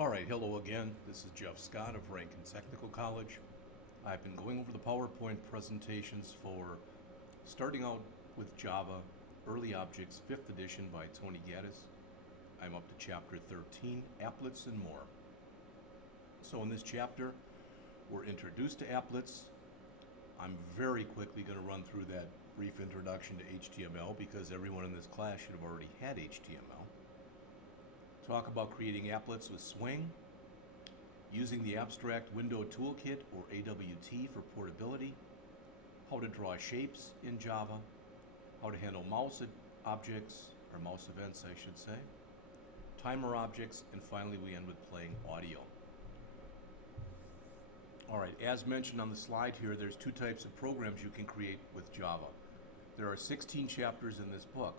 All right, hello again. This is Jeff Scott of Rankin Technical College. I've been going over the PowerPoint presentations for starting out with Java, Early Objects, 5th edition by Tony Gaddis. I'm up to Chapter 13, Applets and More. So in this chapter, we're introduced to applets. I'm very quickly going to run through that brief introduction to HTML because everyone in this class should have already had HTML. Talk about creating applets with Swing, using the Abstract Window Toolkit or AWT for portability, how to draw shapes in Java, how to handle mouse objects, or mouse events I should say, timer objects, and finally we end with playing audio. Alright, as mentioned on the slide here, there's two types of programs you can create with Java. There are 16 chapters in this book.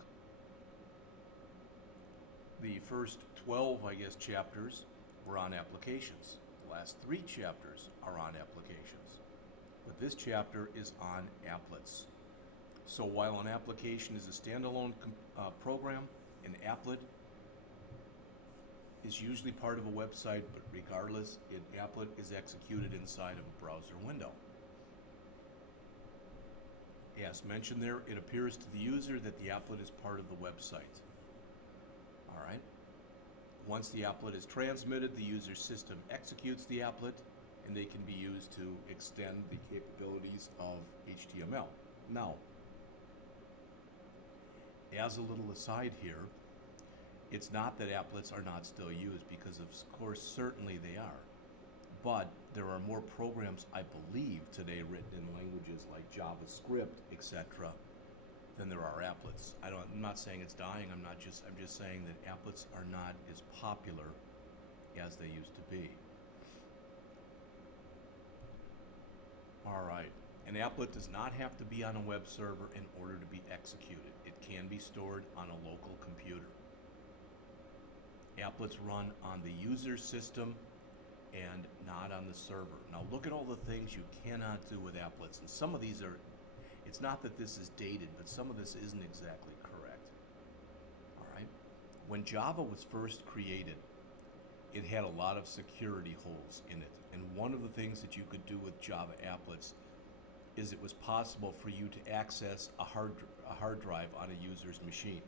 The first 12, chapters were on applications. The last 3 chapters are on applications. But this chapter is on applets. So while an application is a standalone program, an applet is usually part of a website, but regardless, an applet is executed inside of a browser window. As mentioned there, it appears to the user that the applet is part of the website. Alright. Once the applet is transmitted, the user system executes the applet, and they can be used to extend the capabilities of HTML. Now, as a little aside here, it's not that applets are not still used, because of course certainly they are. But there are more programs, I believe, today written in languages like JavaScript, etc., than there are applets. I'm not saying it's dying. I'm just saying that applets are not as popular as they used to be. All right. An applet does not have to be on a web server in order to be executed. It can be stored on a local computer. Applets run on the user system and not on the server. Now look at all the things you cannot do with applets, and some of these are, it's not that this is dated, but some of this isn't exactly correct. All right. When Java was first created, it had a lot of security holes in it, and one of the things that you could do with Java applets is it was possible for you to access a hard drive on a user's machine,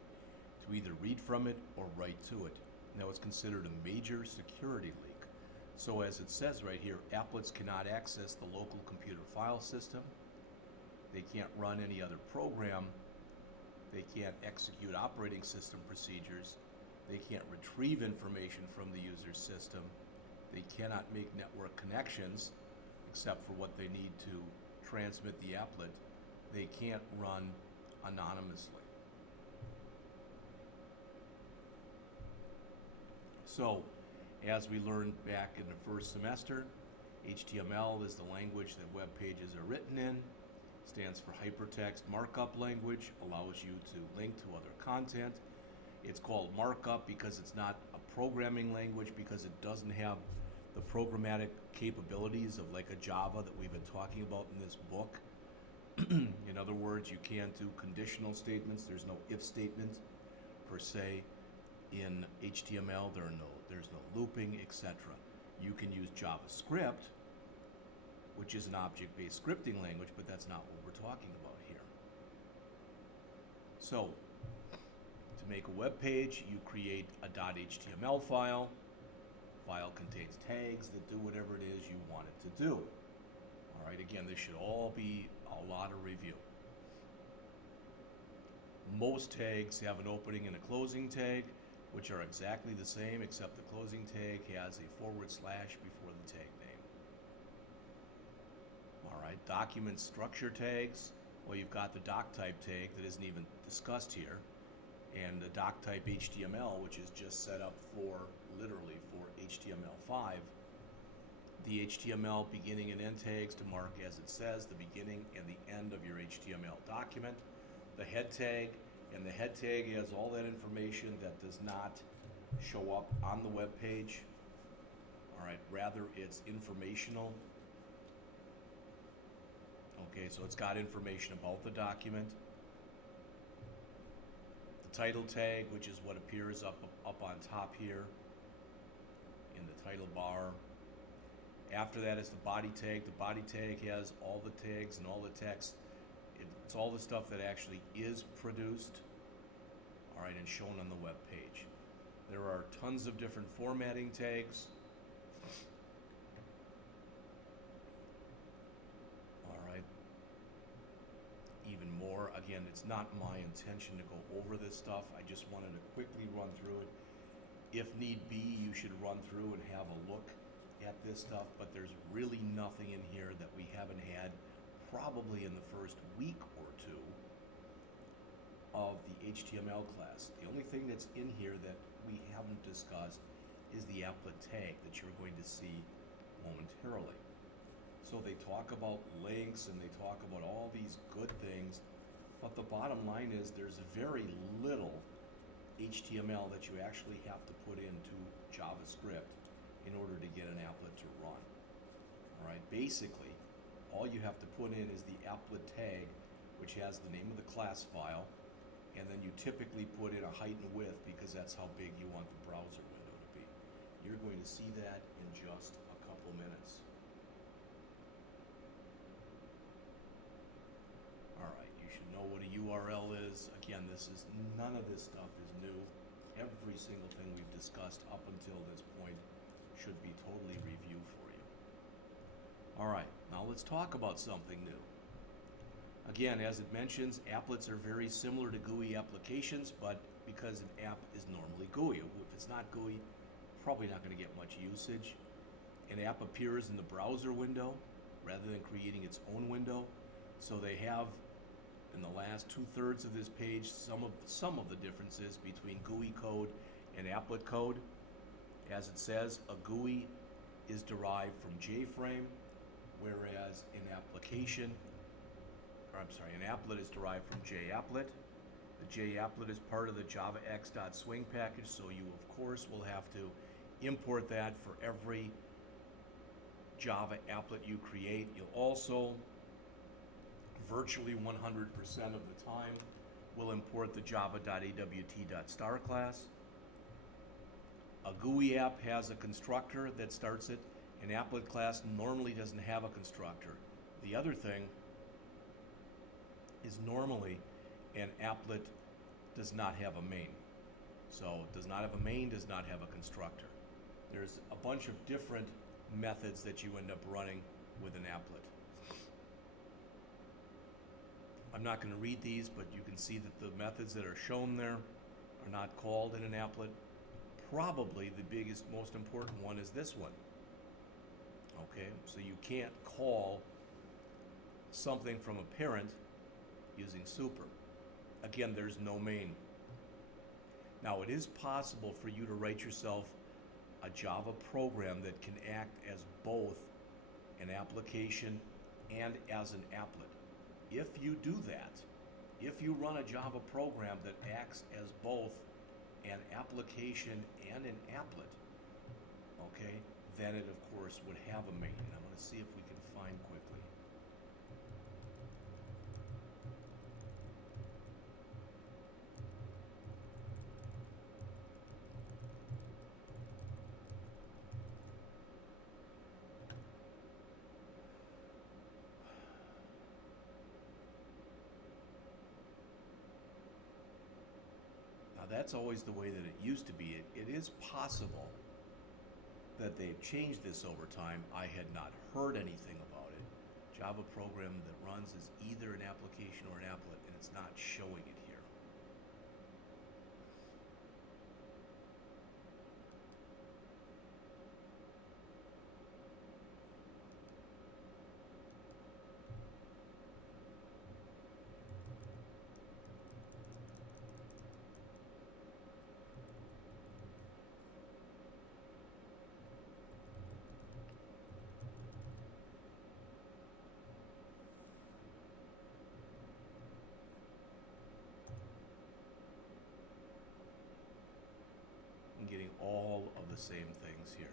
to either read from it or write to it. And that was considered a major security leak. So as it says right here, applets cannot access the local computer file system. They can't run any other program. They can't execute operating system procedures. They can't retrieve information from the user's system. They cannot make network connections except for what they need to transmit the applet. They can't run anonymously. So, as we learned back in the first semester, HTML is the language that web pages are written in. Stands for Hypertext Markup Language, allows you to link to other content. It's called markup because it's not a programming language, because it doesn't have the programmatic capabilities of like a Java that we've been talking about in this book. In other words, you can't do conditional statements. There's no if statement per se. In HTML, there's no looping, etc. You can use JavaScript, which is an object-based scripting language, but that's not what we're talking about here. So, to make a web page, you create a .html file. File contains tags that do whatever it is you want it to do. All right, again, this should all be a lot of review. Most tags have an opening and a closing tag, which are exactly the same, except the closing tag has a / before the tag name. All right, document structure tags. Well, you've got the doc type tag that isn't even discussed here, and the doc type HTML, which is just set up for, literally for HTML5. The HTML beginning and end tags to mark, as it says, the beginning and the end of your HTML document. The head tag, and the head tag has all that information that does not show up on the web page. All right, rather it's informational. Okay, so it's got information about the document. The title tag, which is what appears up on top here in the title bar. After that is the body tag. The body tag has all the tags and all the text. It's all the stuff that actually is produced, all right, and shown on the web page. There are tons of different formatting tags. All right. Even more. Again, it's not my intention to go over this stuff. I just wanted to quickly run through it. If need be, you should run through and have a look at this stuff, but there's really nothing in here that we haven't had probably in the first week or two of the HTML class. The only thing that's in here that we haven't discussed is the applet tag that you're going to see momentarily. So they talk about links and they talk about all these good things, but the bottom line is there's very little HTML that you actually have to put into JavaScript in order to get an applet to run. All right, basically, all you have to put in is the applet tag, which has the name of the class file, and then you typically put in a height and width because that's how big you want the browser window to be. You're going to see that in just a couple minutes. All right, you should know what a URL is. Again, none of this stuff is new. Every single thing we've discussed up until this point should be totally reviewed for you. All right, now let's talk about something new. Again, as it mentions, applets are very similar to GUI applications, but because an app is normally GUI, if it's not GUI, probably not going to get much usage. An app appears in the browser window rather than creating its own window. So they have, in the last 2/3 of this page, some of the differences between GUI code and applet code. As it says, a GUI is derived from JFrame, whereas an applet is derived from JApplet. The JApplet is part of the javax.swing package, so you of course will have to import that for every Java applet you create. You'll also, virtually 100% of the time, will import the java.awt.star class. A GUI app has a constructor that starts it. An applet class normally doesn't have a constructor. The other thing is normally an applet does not have a main. So it does not have a main, does not have a constructor. There's a bunch of different methods that you end up running with an applet. I'm not going to read these, but you can see that the methods that are shown there are not called in an applet. Probably the biggest, most important one is this one. Okay, so you can't call something from a parent using super. Again, there's no main. Now, it is possible for you to write yourself a Java program that can act as both an application and as an applet. If you do that, if you run a Java program that acts as both an application and an applet, okay, then it of course would have a main. And I'm going to see if we can find quickly. Now that's always the way that it used to be. It is possible that they've changed this over time. I had not heard anything about it. Java program that runs is either an application or an applet, and it's not showing it here. Getting all of the same things here.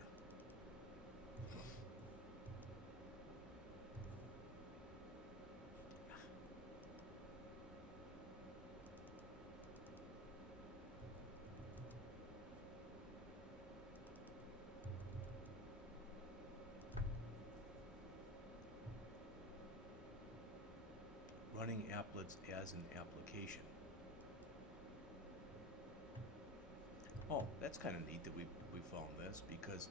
running applets as an application. Oh, that's kind of neat that we found this, because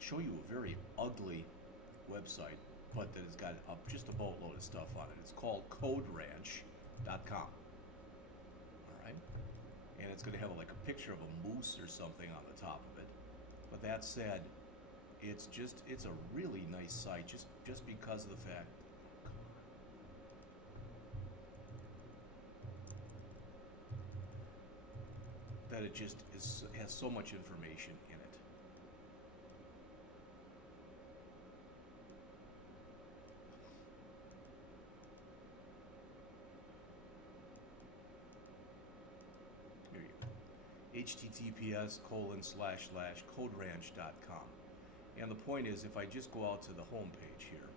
show you a very ugly website, but that has got just a boatload of stuff on it. It's called CodeRanch.com. All right, and it's going to have like a picture of a moose or something on the top of it. But that said, it's a really nice site just because of the fact. That it just has so much information in it. Here you go. https://coderanch.com. And the point is, if I just go out to the home page here,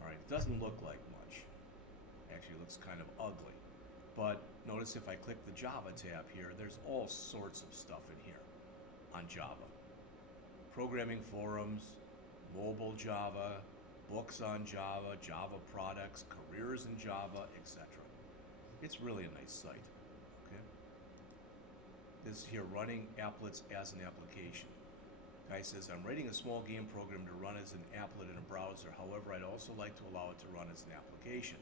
all right, it doesn't look like much. Actually, it looks kind of ugly. But notice if I click the Java tab here, there's all sorts of stuff in here on Java. Programming forums, mobile Java, books on Java, Java products, careers in Java, etc. It's really a nice site. Okay. This here, running applets as an application. Guy says, I'm writing a small game program to run as an applet in a browser. However, I'd also like to allow it to run as an application.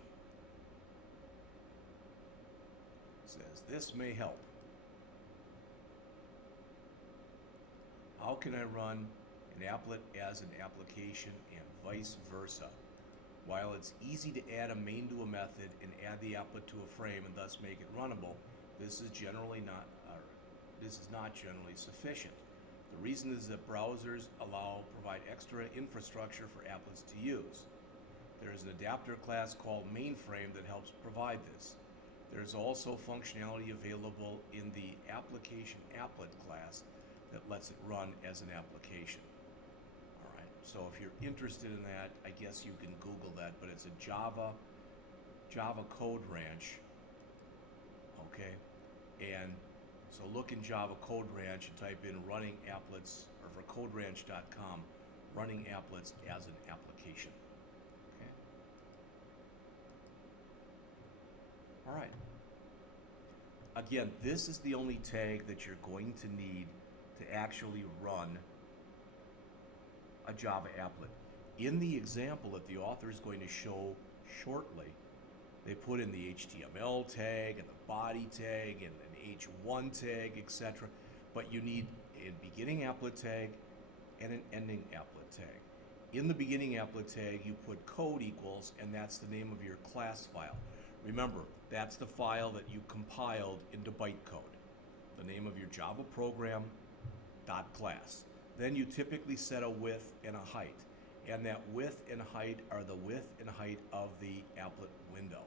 Says, this may help. How can I run an applet as an application and vice versa? While it's easy to add a main to a method and add the applet to a frame and thus make it runnable, this is not generally sufficient. The reason is that browsers provide extra infrastructure for applets to use. There is an adapter class called mainframe that helps provide this. There's also functionality available in the application applet class that lets it run as an application. All right, so if you're interested in that, I guess you can Google that, but it's a Java code ranch, okay? And so look in Java code ranch and type in running applets, or for coderanch.com, running applets as an application. Okay. All right. Again, this is the only tag that you're going to need to actually run a Java applet. In the example that the author is going to show shortly, they put in the HTML tag and the body tag and an H1 tag, etc. But you need a beginning applet tag and an ending applet tag. In the beginning applet tag, you put code equals, and that's the name of your class file. Remember, that's the file that you compiled into bytecode, the name of your Java program .class. Then you typically set a width and a height, and that width and height are the width and height of the applet window.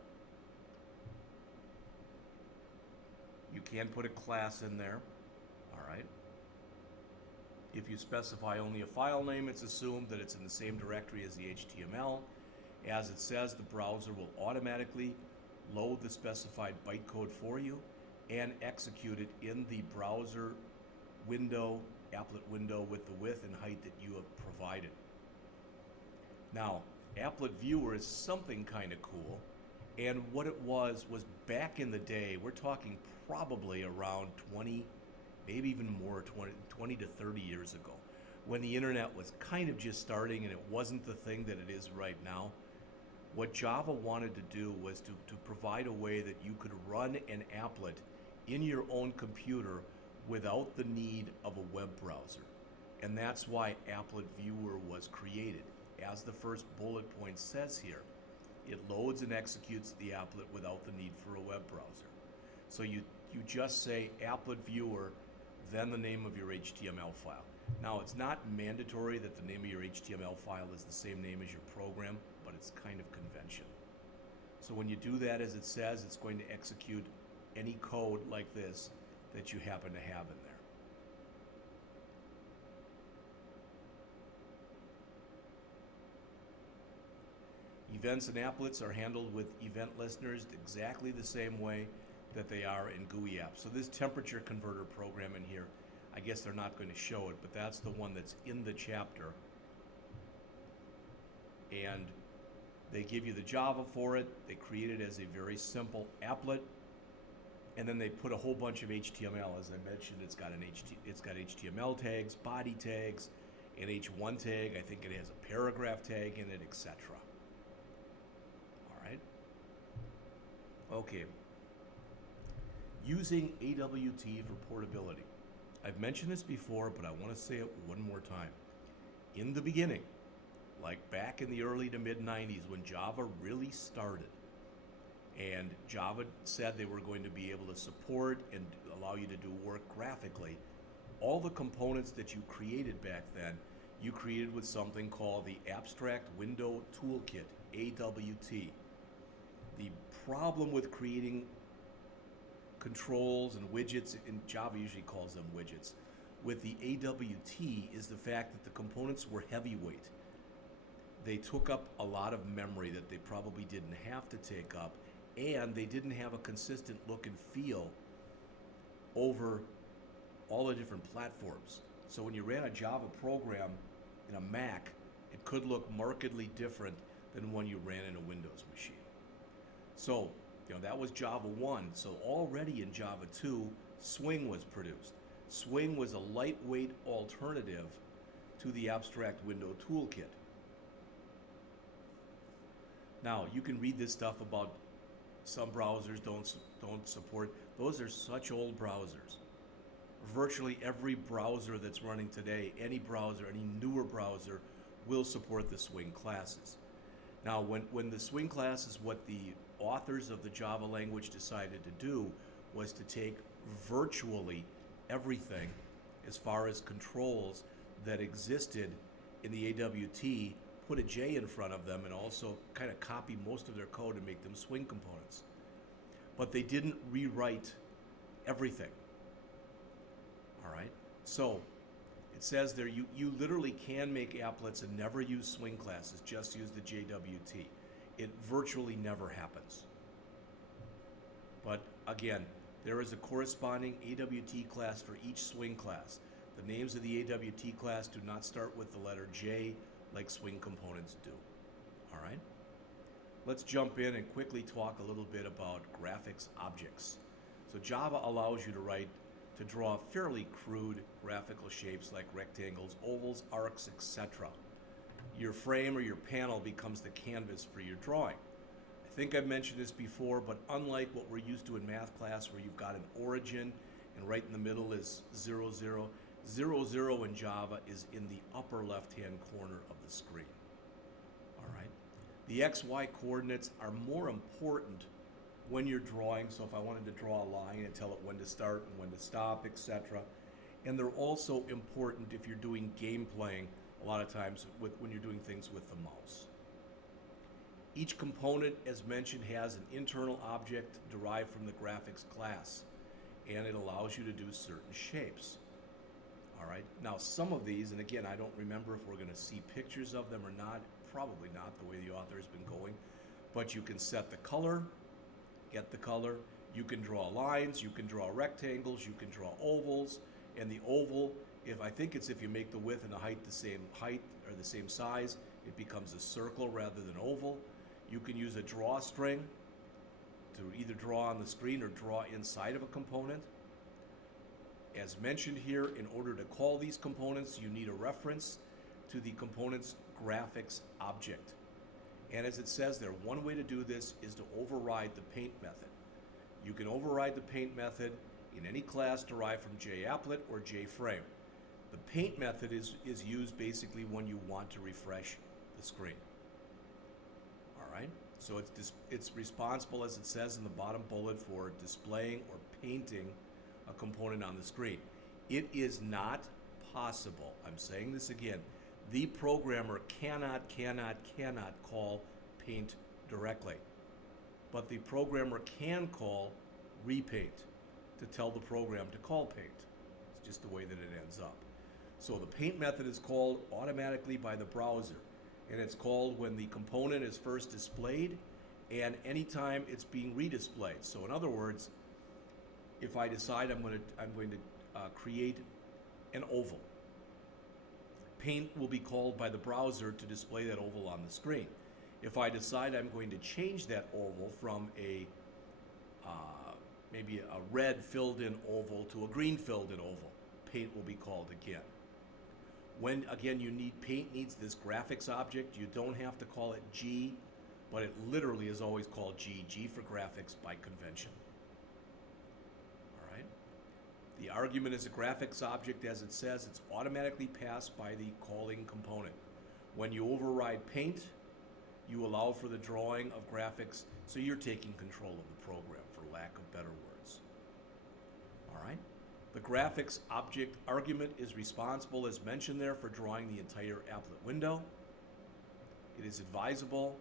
You can put a class in there, all right? If you specify only a file name, it's assumed that it's in the same directory as the HTML. As it says, the browser will automatically load the specified bytecode for you and execute it in the browser window, applet window, with the width and height that you have provided. Now, applet viewer is something kind of cool, and what it was back in the day, we're talking probably around 20, maybe even more, 20 to 30 years ago, when the internet was kind of just starting and it wasn't the thing that it is right now. What Java wanted to do was to provide a way that you could run an applet in your own computer without the need of a web browser. And that's why Applet Viewer was created. As the first bullet point says here, it loads and executes the applet without the need for a web browser. So you just say Applet Viewer, then the name of your HTML file. Now, it's not mandatory that the name of your HTML file is the same name as your program, but it's kind of convention. So when you do that, as it says, it's going to execute any code like this that you happen to have in there. Events and applets are handled with event listeners exactly the same way that they are in GUI apps. So this temperature converter program in here, I guess they're not going to show it, but that's the one that's in the chapter. And They give you the Java for it. They create it as a very simple applet, and then they put a whole bunch of HTML. As I mentioned, it's got HTML tags, body tags, an H1 tag. I think it has a paragraph tag in it, etc. All right. Okay. Using AWT for portability. I've mentioned this before, but I want to say it one more time. In the beginning, like back in the early to mid 90s when Java really started, and Java said they were going to be able to support and allow you to do work graphically, all the components that you created back then, you created with something called the Abstract Window Toolkit, AWT. The problem with creating controls and widgets, and Java usually calls them widgets, with the AWT is the fact that the components were heavyweight. They took up a lot of memory that they probably didn't have to take up, and they didn't have a consistent look and feel over all the different platforms. So when you ran a Java program in a Mac, it could look markedly different than when you ran in a Windows machine. So, that was Java 1. So already in Java 2, Swing was produced. Swing was a lightweight alternative to the Abstract Window Toolkit. Now, you can read this stuff about some browsers don't support. Those are such old browsers. Virtually every browser that's running today, any browser, any newer browser, will support the Swing classes. Now, when the Swing classes, what the authors of the Java language decided to do was to take virtually everything as far as controls that existed in the AWT, put a J in front of them, and also kind of copy most of their code and make them Swing components. But they didn't rewrite everything. All right? So it says there you literally can make applets and never use Swing classes, just use the JWT. It virtually never happens. But again, there is a corresponding AWT class for each Swing class. The names of the AWT class do not start with the letter J like Swing components do. All right? Let's jump in and quickly talk a little bit about graphics objects. So Java allows you to draw fairly crude graphical shapes like rectangles, ovals, arcs, etc. Your frame or your panel becomes the canvas for your drawing. I think I've mentioned this before, but unlike what we're used to in math class where you've got an origin and right in the middle is 0, 0, 0, 0 in Java is in the upper left-hand corner of the screen. All right. The XY coordinates are more important when you're drawing, so if I wanted to draw a line and tell it when to start and when to stop, etc. And they're also important if you're doing game playing, a lot of times when you're doing things with the mouse. Each component, as mentioned, has an internal object derived from the graphics class, and it allows you to do certain shapes. All right. Now, some of these, and again, I don't remember if we're going to see pictures of them or not, probably not the way the author has been going, but you can set the color, get the color, you can draw lines, you can draw rectangles, you can draw ovals, and the oval, if you make the width and the height the same height or the same size, it becomes a circle rather than oval. You can use a drawstring to either draw on the screen or draw inside of a component. As mentioned here, in order to call these components, you need a reference to the component's graphics object. And as it says there, one way to do this is to override the paint method. You can override the paint method in any class derived from JApplet or JFrame. The paint method is used basically when you want to refresh the screen. All right? So it's responsible, as it says in the bottom bullet, for displaying or painting a component on the screen. It is not possible, I'm saying this again, the programmer cannot call paint directly. But the programmer can call repaint to tell the program to call paint. It's just the way that it ends up. So the paint method is called automatically by the browser, and it's called when the component is first displayed and anytime it's being redisplayed. So in other words, if I decide I'm going to create an oval, paint will be called by the browser to display that oval on the screen. If I decide I'm going to change that oval from maybe a red filled in oval to a green filled in oval, paint will be called again. When again paint needs this graphics object, you don't have to call it G, but it literally is always called G for graphics by convention. All right. The argument is a graphics object, as it says, it's automatically passed by the calling component. When you override paint, you allow for the drawing of graphics, so you're taking control of the program, for lack of better words. All right? The graphics object argument is responsible, as mentioned there, for drawing the entire applet window. It is advisable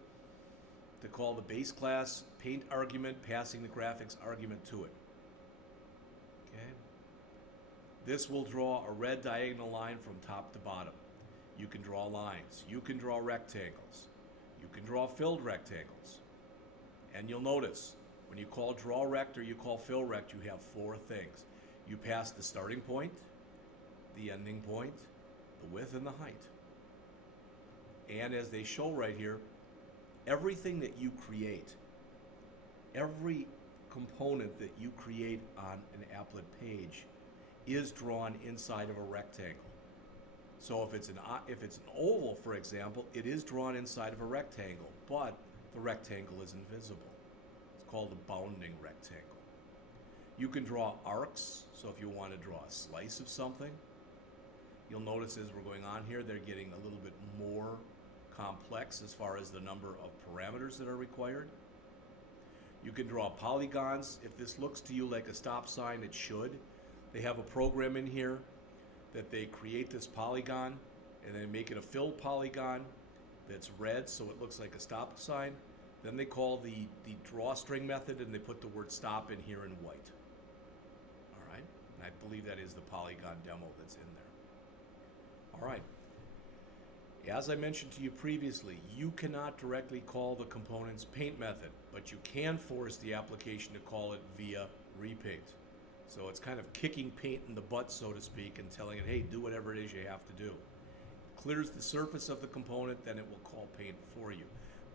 to call the base class paint argument, passing the graphics argument to it. Okay? This will draw a red diagonal line from top to bottom. You can draw lines. You can draw rectangles. You can draw filled rectangles. And you'll notice, when you call draw rect or you call fill rect, you have four things. You pass the starting point, the ending point, the width, and the height. And as they show right here, everything that you create, every component that you create on an applet page is drawn inside of a rectangle. So if it's an oval, for example, it is drawn inside of a rectangle, but the rectangle is invisible. It's called a bounding rectangle. You can draw arcs, so if you want to draw a slice of something, you'll notice as we're going on here, they're getting a little bit more complex as far as the number of parameters that are required. You can draw polygons. If this looks to you like a stop sign, it should. They have a program in here that they create this polygon and then make it a filled polygon that's red, so it looks like a stop sign. Then they call the drawstring method and they put the word stop in here in white. All right, and I believe that is the polygon demo that's in there. All right, as I mentioned to you previously, you cannot directly call the component's paint method, but you can force the application to call it via repaint. So it's kind of kicking paint in the butt, so to speak, and telling it, hey, do whatever it is you have to do. Clears the surface of the component, then it will call paint for you.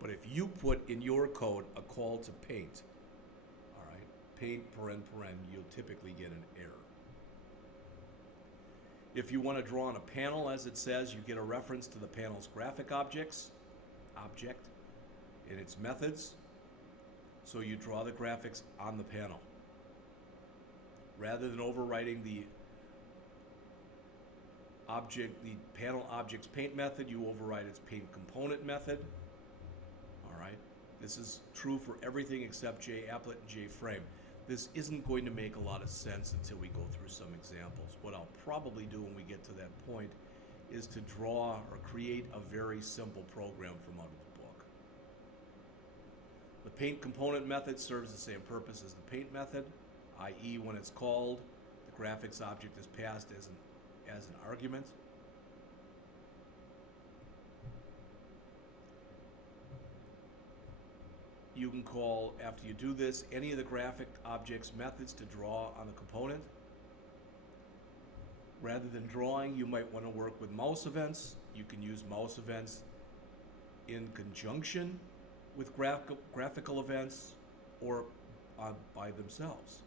But if you put in your code a call to paint, all right, paint paren, you'll typically get an error. If you want to draw on a panel, as it says, you get a reference to the panel's graphic object and its methods. So you draw the graphics on the panel. Rather than overwriting the panel object's paint method, you override its paint component method. All right. This is true for everything except JApplet and JFrame. This isn't going to make a lot of sense until we go through some examples. What I'll probably do when we get to that point is to draw or create a very simple program from out of the book. The paint component method serves the same purpose as the paint method, i.e. when it's called, the graphics object is passed as an argument. You can call, after you do this, any of the graphic object's methods to draw on the component. Rather than drawing, you might want to work with mouse events. You can use mouse events in conjunction with graphical events or by themselves.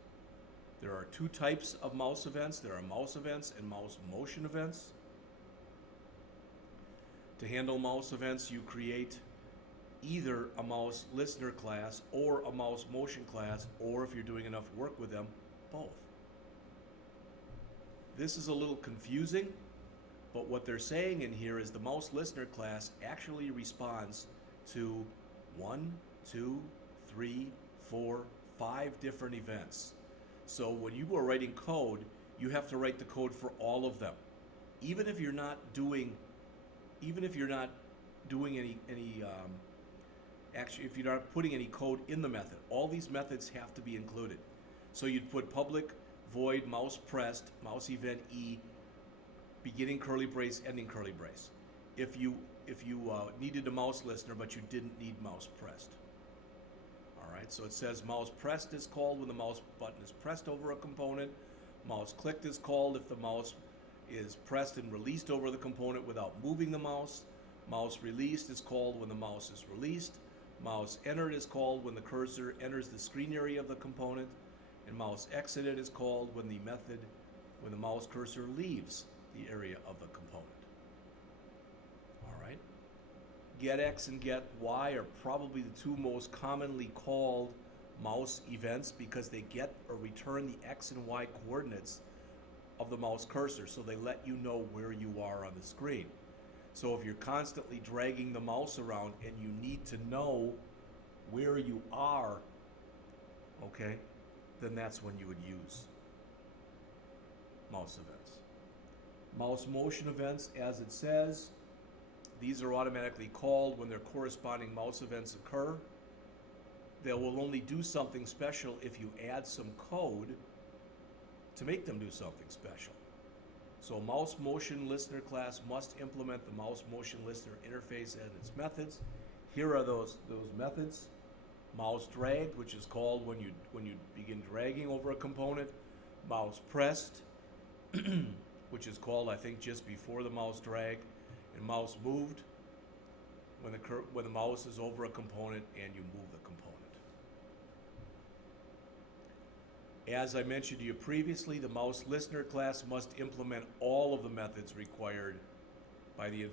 There are two types of mouse events. There are mouse events and mouse motion events. To handle mouse events, you create either a mouse listener class or a mouse motion class, or if you're doing enough work with them, both. This is a little confusing, but what they're saying in here is the mouse listener class actually responds to 1, 2, 3, 4, 5 different events. So when you are writing code, you have to write the code for all of them. Even if you're not doing any actually, if you're not putting any code in the method, all these methods have to be included. So you'd put public void mouse pressed, mouse event E, beginning curly brace, ending curly brace. If you needed a mouse listener, but you didn't need mouse pressed. All right, so it says mouse pressed is called when the mouse button is pressed over a component. Mouse clicked is called if the mouse is pressed and released over the component without moving the mouse. Mouse released is called when the mouse is released. Mouse entered is called when the cursor enters the screen area of the component. And mouse exited is called when the mouse cursor leaves the area of the component. All right. Get X and get Y are probably the two most commonly called mouse events because they get or return the X and Y coordinates of the mouse cursor, so they let you know where you are on the screen. So if you're constantly dragging the mouse around and you need to know where you are, okay, then that's when you would use mouse events. Mouse motion events, as it says, these are automatically called when their corresponding mouse events occur. They will only do something special if you add some code to make them do something special. So mouse motion listener class must implement the mouse motion listener interface and its methods. Here are those methods. Mouse dragged, which is called when you begin dragging over a component. Mouse pressed, which is called, I think, just before the mouse drag. And mouse moved, when the mouse is over a component and you move the component. As I mentioned to you previously, the mouse listener class must implement all of the methods required by the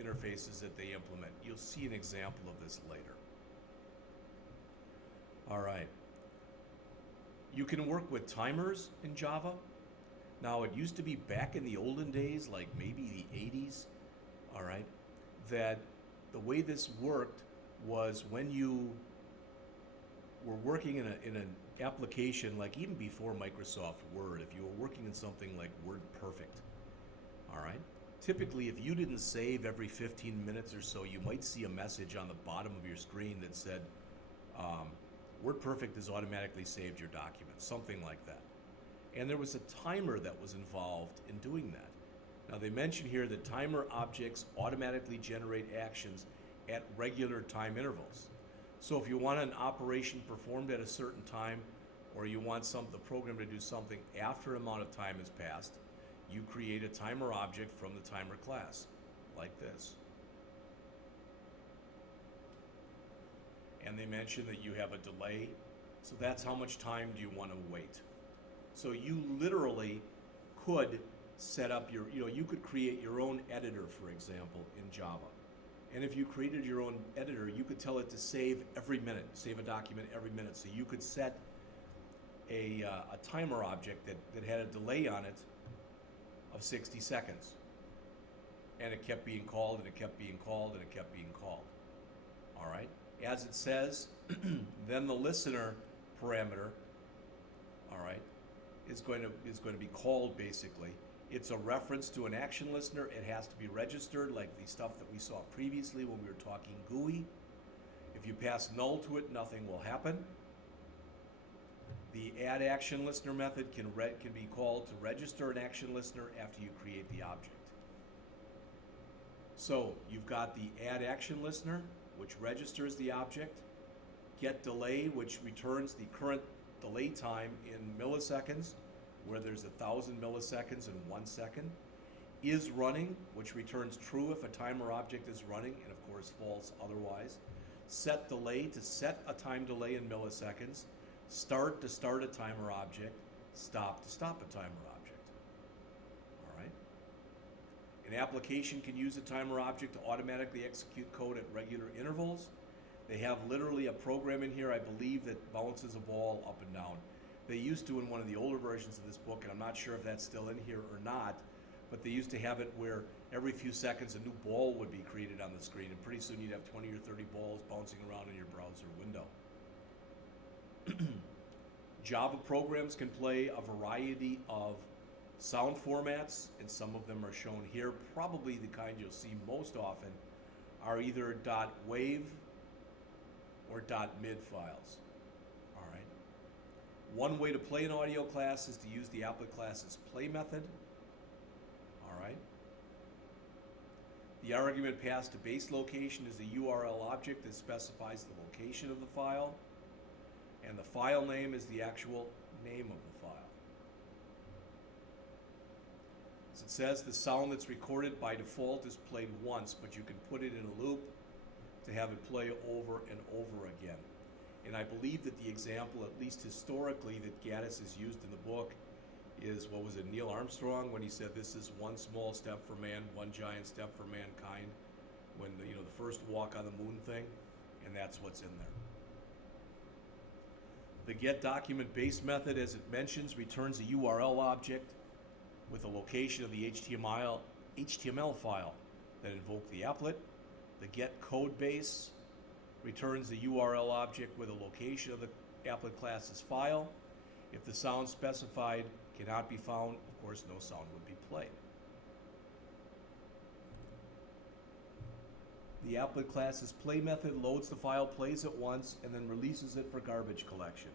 interfaces that they implement. You'll see an example of this later. All right. You can work with timers in Java. Now, it used to be back in the olden days, like maybe the 80s, all right, that the way this worked was when you were working in an application, like even before Microsoft Word, if you were working in something like WordPerfect, all right, typically if you didn't save every 15 minutes or so, you might see a message on the bottom of your screen that said, WordPerfect has automatically saved your document, something like that. And there was a timer that was involved in doing that. Now they mention here that timer objects automatically generate actions at regular time intervals. So if you want an operation performed at a certain time, or you want the program to do something after an amount of time has passed, you create a timer object from the timer class, like this. And they mention that you have a delay, so that's how much time do you want to wait. So you literally could set up you could create your own editor, for example, in Java. And if you created your own editor, you could tell it to save every minute, save a document every minute. So you could set a timer object that had a delay on it of 60 seconds. And it kept being called, and it kept being called, and it kept being called. All right? As it says, then the listener parameter, all right, is going to be called basically. It's a reference to an action listener. It has to be registered, like the stuff that we saw previously when we were talking GUI. If you pass null to it, nothing will happen. The add action listener method can be called to register an action listener after you create the object. So you've got the add action listener, which registers the object. Get delay, which returns the current delay time in milliseconds, where there's 1,000 milliseconds in 1 second. Is running, which returns true if a timer object is running, and of course false otherwise. Set delay to set a time delay in milliseconds. Start to start a timer object. Stop to stop a timer object. All right. An application can use a timer object to automatically execute code at regular intervals. They have literally a program in here, I believe, that bounces a ball up and down. They used to in one of the older versions of this book, and I'm not sure if that's still in here or not, but they used to have it where every few seconds a new ball would be created on the screen, and pretty soon you'd have 20 or 30 balls bouncing around in your browser window. Java programs can play a variety of sound formats, and some of them are shown here. Probably the kind you'll see most often are either .wav or .mid files. All right. One way to play an audio class is to use the applet class's play method. All right. The argument passed to base location is the URL object that specifies the location of the file, and the file name is the actual name of the file. It's it says the sound that's recorded by default is played once, but you can put it in a loop to have it play over and over again. And I believe that the example, at least historically, that Gaddis has used in the book is, what was it, Neil Armstrong, when he said this is one small step for man, one giant step for mankind, when the first walk on the moon thing, and that's what's in there. The get document base method, as it mentions, returns a URL object with a location of the HTML file that invoked the applet. The get code base returns the URL object with a location of the applet class's file. If the sound specified cannot be found, of course, no sound would be played. The applet class's play method loads the file, plays it once, and then releases it for garbage collection.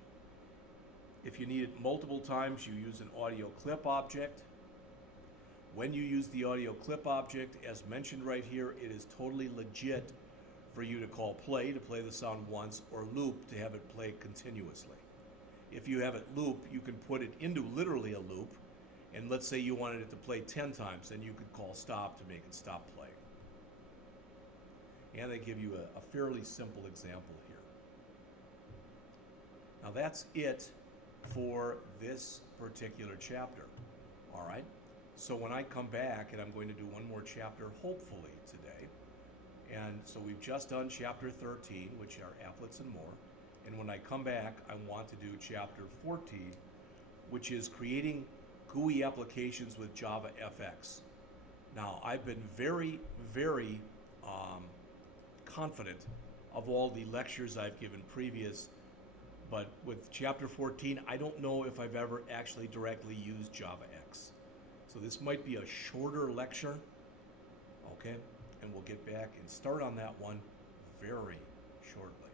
If you need it multiple times, you use an audio clip object. When you use the audio clip object, as mentioned right here, it is totally legit for you to call play to play the sound once, or loop to have it play continuously. If you have it loop, you can put it into literally a loop, and let's say you wanted it to play 10 times, then you could call stop to make it stop playing. And they give you a fairly simple example here. Now that's it for this particular chapter, all right? So when I come back, and I'm going to do one more chapter hopefully today, and so we've just done chapter 13, which are applets and more, and when I come back, I want to do chapter 14, which is creating GUI applications with JavaFX. Now, I've been very, very confident of all the lectures I've given previous, but with chapter 14, I don't know if I've ever actually directly used JavaX. So this might be a shorter lecture, okay? And we'll get back and start on that one very shortly.